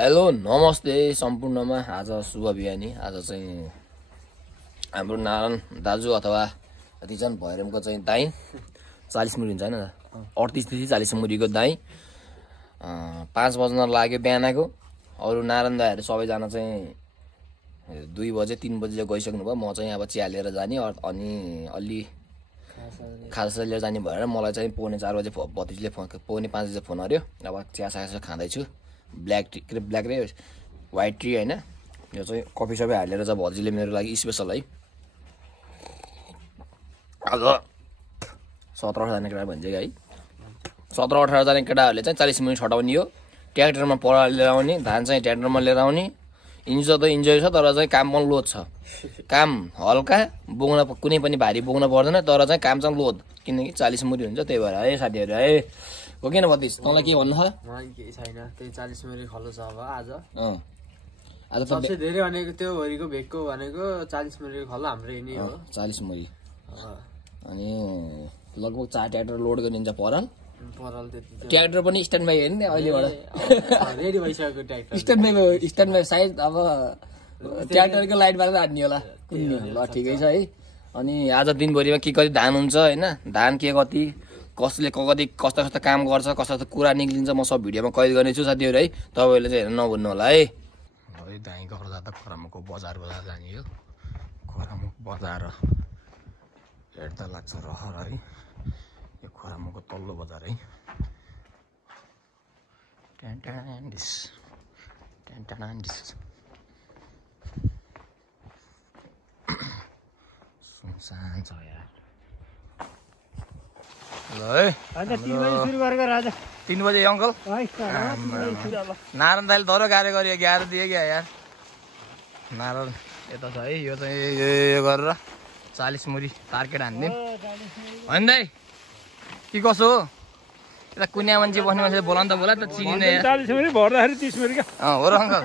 Hello नमस्ते सम्पूर्णमा। आज शुभ बिहानी। आज चाहिँ हाम्रो नारायण दाजु अथवा रिजन भैरमको चाहिँ दाई 40 मुरी हुन्छ हैन, 38 देखि 40 मुरीको दाई 5 बज्न लाग्यो बिहानको। अरु नारायण दाइहरु सबैजना चाहिँ 2 बजे 3 बजे गइसक्नु भयो। म चाहिँ अब चिया लिएर जाने अनि अलि खाजा लिएर जाने भएर मलाई चाहिँ पौने 4 बजे भतिजले पौने 5 बजे फोन गर्यो। अब चिया सासा खाँदैछु। ब्ल्याक रे व्हाइट टी हैन, यो चाहिँ कफी सबै हालेर चाहिँ भतिजले मेरो लागि स्पेशल है। आज 17-18 जना केटा भन्छ है, 17-18 जना केटाहरूले चाहिँ 40 मिनेट छटाउने हो। ट्र्याक्टरमा पराल लिएर आउने, धान चाहिँ ट्र्याक्टरमा लिएर आउने। इन्जोय त इन्जोय छ, तर चाहिँ काम पनि लोड छ। काम हल्का बोक्न कुनै पनि भारी बोक्न पर्दैन, तर चाहिँ काम चाहिँ लोड, किनकि 40 मुरी हुन्छ। त्यही भएर है साथीहरु है, हो किन भतिज तँलाई के भन्नु छ? मलाई केही छैन, त्यही 40 मुरी खल्लो छ अब आज। आज सबसे धेरै भनेको त्यो होरीको भेगको भनेको 40 मुरी खल्लो हाम्रो यही नै हो। 40 मुरी अनि लगभग 4 ट्र्याक्टर लोड गरिन्छ पराल त्यति ट्र्याक्टर पनि स्ट्यान्ड बाई हेर्ने अहिलेबाट रेडी भइसक्यो ट्र्याक्टर। स्ट्यान्ड बाई सायद अब ट्र्याक्टरको लाइट बारेर हान्ने होला। ल ठिकै छ है। अनि आज दिनभरिमा के कति धान हुन्छ हैन, धान के कति कसले कति कस्तो काम गर्छ, कस्तो कुरा निक्लिन्छ, म सब भिडियोमा कैद गर्नेछु साथीहरु है। तपाईहरुले चाहिँ हेर्न नभुल्नु होला है। है दाइ घर जाँदा खरामुको बजार जाने हो। खरामुक बजार हेर्दा लाग्छ रहर है। यो खरामुको तल्लो बजार है। सुनसान छ यार। ल है 3 बजे अंकल नारायण दाइले धरो गाह्रो गऱ्यो, 11 दियो क्या यार। नारायण यता छ है, यो चाहिँ यो गरेर 40 मुरी टार्गेट हान्ने होइन दाइ। के कसो हो यता कुन्या मान्छे बस्ने मान्छे बोला त बोला त चिनिन यार। 40 मुरी भर्दाखेरि 30 मुरी का हो र अंकल।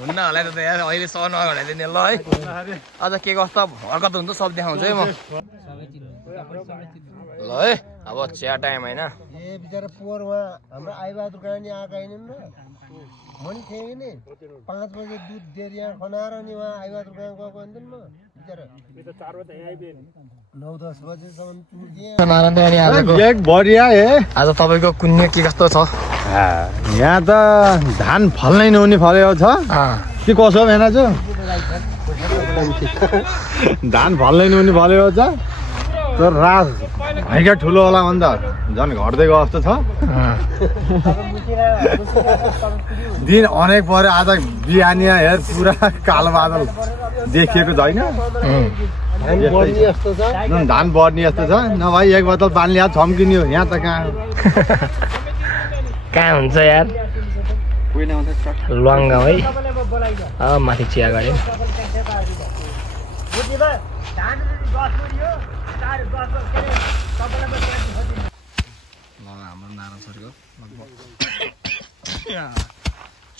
हुन्न होला त यार, अहिले सहन नगराइदिने ल है। अझ के कस्तो हरकत हुन्छ सब देखाउँछु है म। ल है अब चिया टाइम हैन। ए बिचारा पोहोर वहाँ हाम्रो आइबहादुर कानी आएका हैनन् र, मनी थिएँ नि 5 बजे दुध दिएर यहाँ खनाएर नि वहाँ आइबहादुर कानी गएको हुन्थेन म बिचारा। 9-10 बजेसम्म पुग्दिएँ। नारायण दाइ आजको एक भरिया हे। आज तपाईको कुन्ने के कस्तो छ? यहाँ त धान फल्नै नहुने फलेको छ। के कसो भेना छ? धान फल्नै नहुने फलेको छ। तर राज भैका ठुलो होला भन्दा झन् घट्दै गएको जस्तो छ। दिन अनेक पऱ्यो। आज बिहानिया हेर पुरा कालो बादल देखिएको छैन। धान बढ्ने जस्तो छ। नभए एक बोतल पानी ल्याएर छम्किने हो। यहाँ त कहाँ कहाँ हुन्छ यार। लुवाङ गाउँ है। माथि चिया गाडी। हाम्रो नारायण सरको लगभग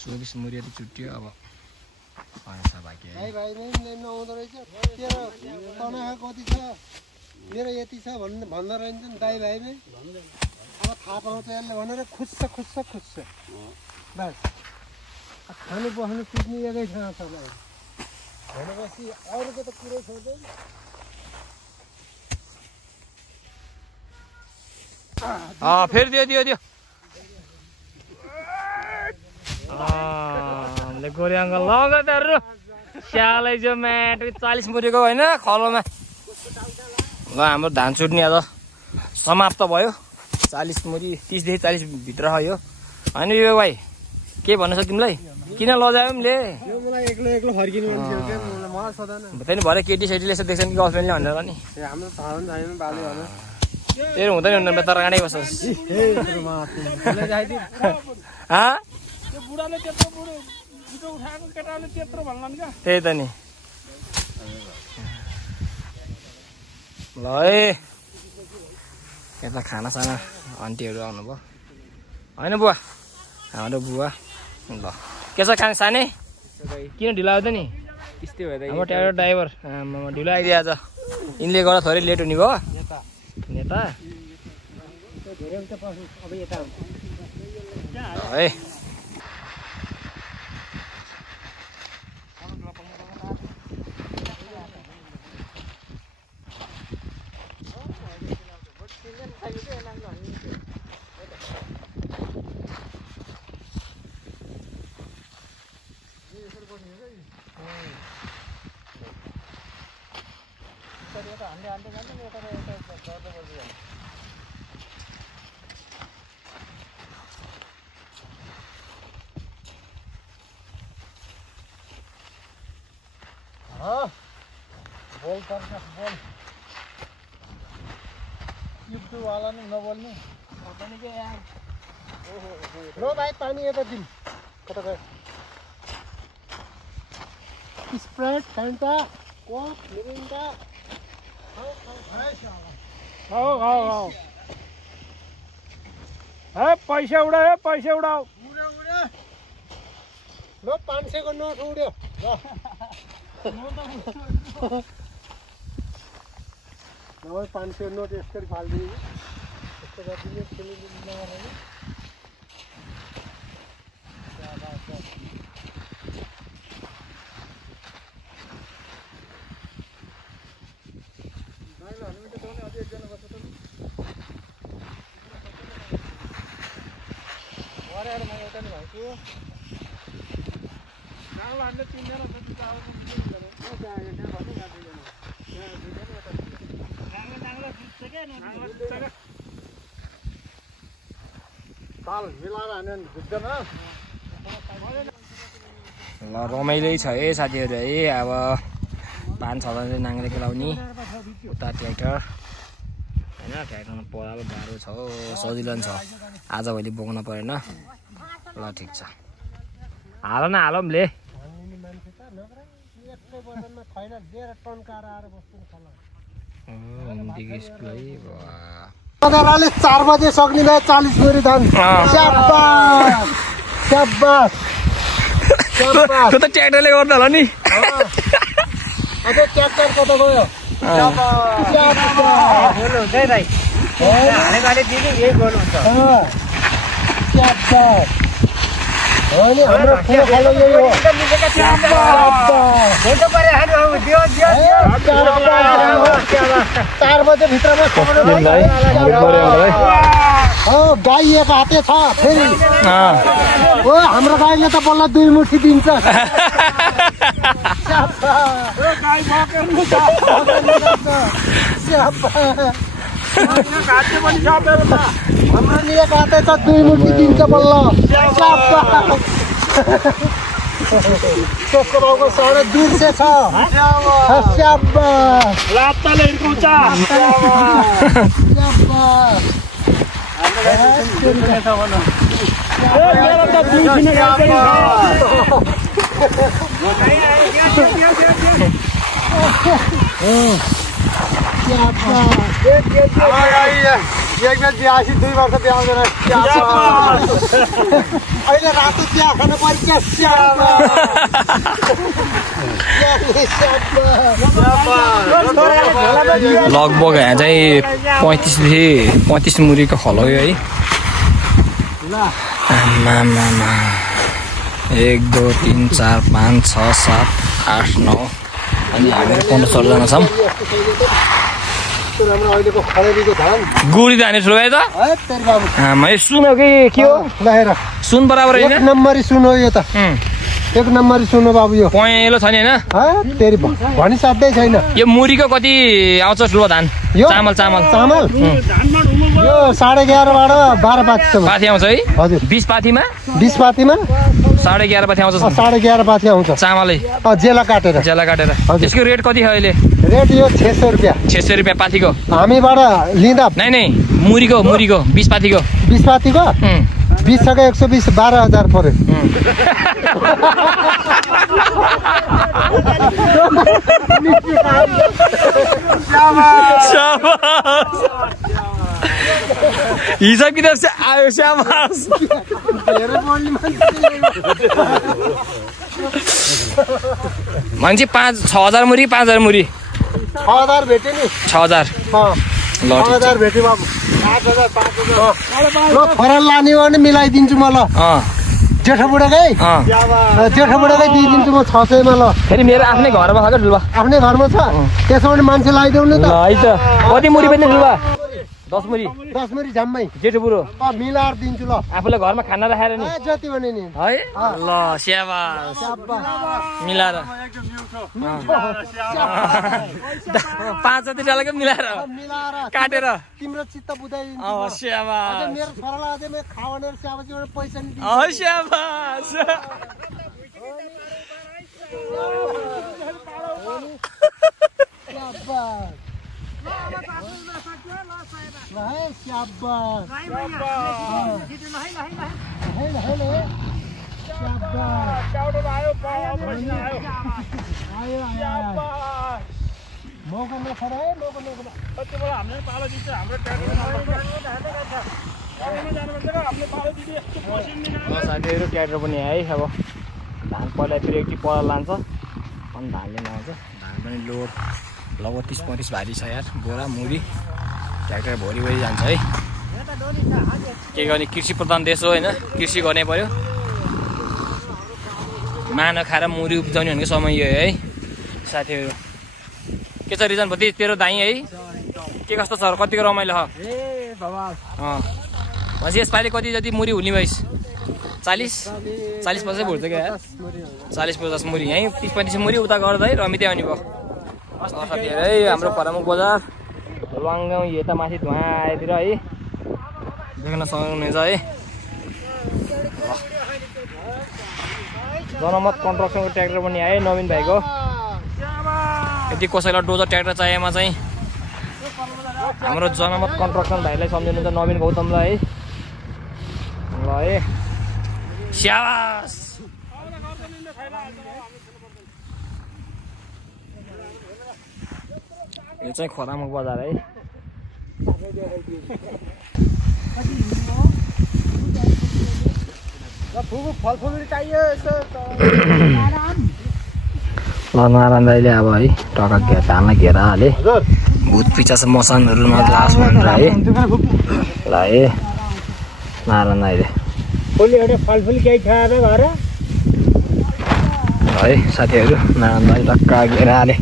24 मुरी यति छुट्टियो। अब बाँकी भाइ भाइले लिनु आउँदो रहेछ। तेरो तनखा कति छ, मेरो यति छ भन्दा रहन्छन् दाइ भाइले। अब थाहा पाउँछ यसले भनेर खुस्छ बस। खानु बस्नु सुत्ने एकै ठाउँ छ भनेपछि अरूको त कुरै छोड्दैन। फेरि दियो हामीले गोरे अङ्कल लगातार स्यालै जो म्याट 40 मुरीको होइन खलोमा। ल हाम्रो धान छुट्ने आज समाप्त भयो। 40 मुरी 30 देखि 40 भित्र यो होइन। यो भाइ के भन्नु छ तिमीलाई? किन लजायौ ले? यो मलाई एक्लो फर्किनु मन थियो के, मलाई सदान त्यही भरे केटी सेटीले यसो देख्छन् कि गर्लफ्रेन्डले भनेर नि। हाम्रो थाहा पनि छैन बाले भने तेरो हुँदैन हुँदैन तर गाडै बस्छस्। त्यही त नि। ल है यता खानासाना आन्टीहरू आउनुभयो होइन बुवा? हाम्रो बुवा। ल के छ खाना सानै? किन ढिलो आउँछ नि? हाम्रो ट्र्याक्टर ड्राइभर ढिलो आइदियो आज। यिनले गर्दा थोरै लेट हुने भयो। नेता है बोल पर्छ बोल युट्युब वाला नि नबोल्नु लो भाइ पानी यता दिनु कता गयो स्प्राइट फान्टा कोक मिरिन्डा पैसा उडायो पैसा उडाऊ लो 500 को नोट उड्यो ल नभए 500 नोट यसरी फाल्दिनु यस्तो गरिदिनु खेलिदिनु नगर्नु ताल मिलाएर हान्यो भने झुक्दैन ल रमाइलो छ है साथीहरू है अब 5-6 जनाले नाङ्ग्रे खेलाउने उता ट्र्याक्टर होइन ट्र्याक्टरमा परालो गाह्रो छ हो सजिलो नि छ आजभोलि बोक्न परेन ल ठिक छ हाल न हालौँले बजारले 4 बजे सक्ने भए 40 बोरी धान स्याबास स्याबास त्यो त ट्र्याक्टरले गर्दा होला नि अझै ट्र्याक्टर कता गयो स्याबास बोल्नु हुन्छ भाइ हाने गाडी दिनु यही गर्नु हुन्छ स्याबास हो नि हाम्रो ठुलो खालो यही हो फोटो परे हानु दियो दियो 4 बजे भित्रमा गाई एक हाते छ फेरि हो हाम्रो गाईले त बल्ल 2 मुठी दिन्छ हाम्रो एक हाते त 2 मुठी दिन्छ बल्ल त्यसको भाउको 250 छ स्याबास लात्ताले हिर्काउँछ मेरो त 2 दिन एक बेर बिहासी 2 वर्ष बिहाउँदैन अहिले रातो चिया खानु पर्छ लगभग यहाँ चाहिँ 35 मुरीको खलो है 1 2 3 4 5 6 7 8 9 अनि हामीहरू 15-16 जना छौँ अहिलेको खडेरीको धान गुडी जाने ठुलो भाइ त सुन कि के हो सुन बराबर होइन 1 नम्बरी सुन हो यो त 1 नम्बरी सुन हो बाबु यो पहेँलो छ नि होइन तेरी भनी साध्यै छैन यो मुरीको कति आउँछ ठुलो धान चामल चामल चामल यो 11.5 बाट 12 पाथी पाथी आउँछ है हजुर 20 पाथीमा 20 पाथीमा 11.5 पाथी आउँछ 11.5 पाथी आउँछ चामलै जेला काटेर यसको रेट कति छ अहिले रेट यो 600 रुपैयाँ 600 रुपैयाँ पाथीको हामीबाट लिँदा नै मुरीको 20 पाथीको 20 पाथीको 20 सके 120 12,000 पर्यो हिसाब किताब चाहिँ आयो स्याबास मान्छे 6,000 मुरी 5,000 मुरी 6,000 भेट्यो नि 6,000 ल 6,000 भेट्यो बाबु 5,000 5,000 ल फरल लाने हो भने मिलाइदिन्छु म ल जेठो बुढाकै दिइदिन्छु म 600 मा ल फेरि मेरो आफ्नै घरमा छ क्या ठुल्बा आफ्नै घरमा छ त्यसो भने मान्छे लगाइदेऊ न त है त कति मुरी बेच्ने ठुल्बा 10 मुरी 10 मुरी झम्मै जेठो बुढो मिलाएर दिन्छु ल आफूलाई घरमा खाना राखेर नि जति भने नि है ल स्याबास मिलाएर 5 जति डालेको मिलाएर काटेर तिम्रो चित्त बुझाइदिन्छु स्याबास मेरो छोरालाई अझै म खा भनेर स्याबासबाट पैसा नि स्याबास साथीहरू ट्र्याक्टर पनि आयो अब धान पहिला फेरि एकटी पर लान्छ अनि धान लिन आउँछ धान पनि लोड लगभग 30-35 भारी छ यार बोरा मुरी ट्र्याक्टर भोलि जान्छ है के गर्ने कृषि प्रधान देश हो होइन कृषि गर्नै पर्यो माना खाएर मुरी उब्जाउने भनेको समय यो है साथीहरू के छ रिजन भति तेरो दाई है के कस्तो छ कतिको रमाइलो छ भनेपछि यसपालि कति जति मुरी हुने भइस 40-50 भुल्छ क्या 40-50 मुरी यहीँ 30-35 मुरी उता गर्दा है रमिँदै आउने भयो साथीहरू है हाम्रो फरामुख बजार लङगाउँ यता माथि धुवा आएतिर है देख्न सक्नुहुनेछ है जनमत कन्स्ट्रक्सनको ट्र्याक्टर पनि आयो नवीन भाइको यदि कसैलाई डोजर ट्र्याक्टर चाहिएमा चाहिँ हाम्रो जनमत कन्स्ट्रक्सन भाइलाई सम्झिनुहुन्छ नवीन गौतमलाई है ल है स्याबास यो चाहिँ खरामुख बजार है ल नारायण दाइले अब है टका धानलाई घेरा हाले भूत पिचास मसानहरू नलास भनेर है ल है नारायण दाइले फलफुल केही खाएर घर है साथीहरू नारायण दाइ टक्का घेरा हाले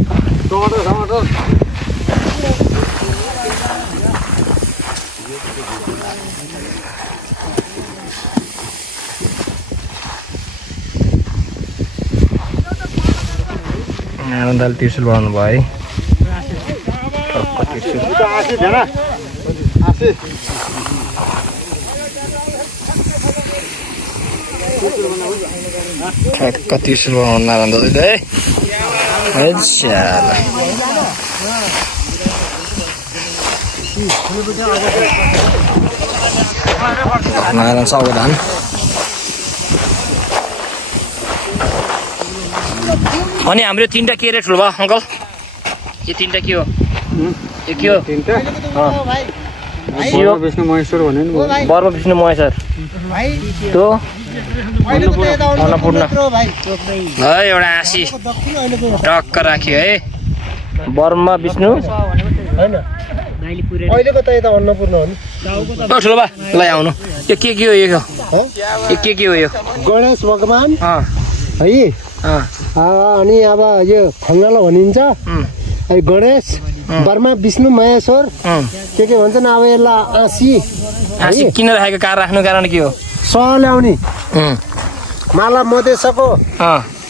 नारायण दाइले त्रिशुल बनाउनु भयो है ठ्याक्क त्रिशुल बनाउनु नारायण दाइले है नारायण सावधान अनि हाम्रो 3टा के रेट ठुलो भयो अङ्कल यो 3टा के हो यो के हो 3टा विष्णु महेश्वर भन्यो नि बर्मा विष्णु महेश्वर त्यो अन्नपूर्ण है एउटा आशी टक्क राख्यो है बर्मा विष्णु अहिलेको त यता अन्नपूर्ण हो नि ठुलो बा ल आउनु यो के हो यो के हो यो गणेश भगवान है अनि अब यो खङ्गालो भनिन्छ गणेश बर्मा विष्णु महेश्वर के भन्छन् अब यसलाई आँसी किन राखेको कार राख्नु कारण के हो सह ल्याउने माला मधेसको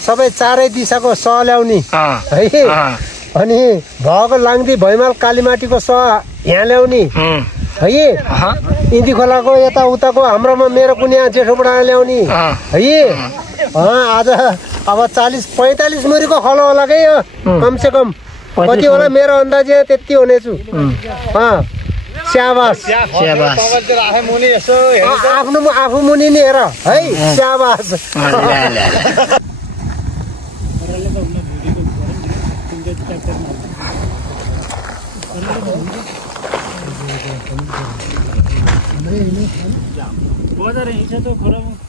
सबै चारै दिशाको सह ल्याउने है अनि भएको लाङ्दी भैमाल कालीमाटीको सह यहाँ ल्याउने है इन्दी खोलाको यता उताको हाम्रोमा मेरो कुनिया जेठो बुढा ल्याउने है आज अब 40-45 मुरीको खलो होला कि कमसे कम कति होला मेरो अन्दाज त्यति हुनेछु स्याबास आफू मुनि नि हेर है स्याबास बजार हिँड्छ त खराब हुन्छ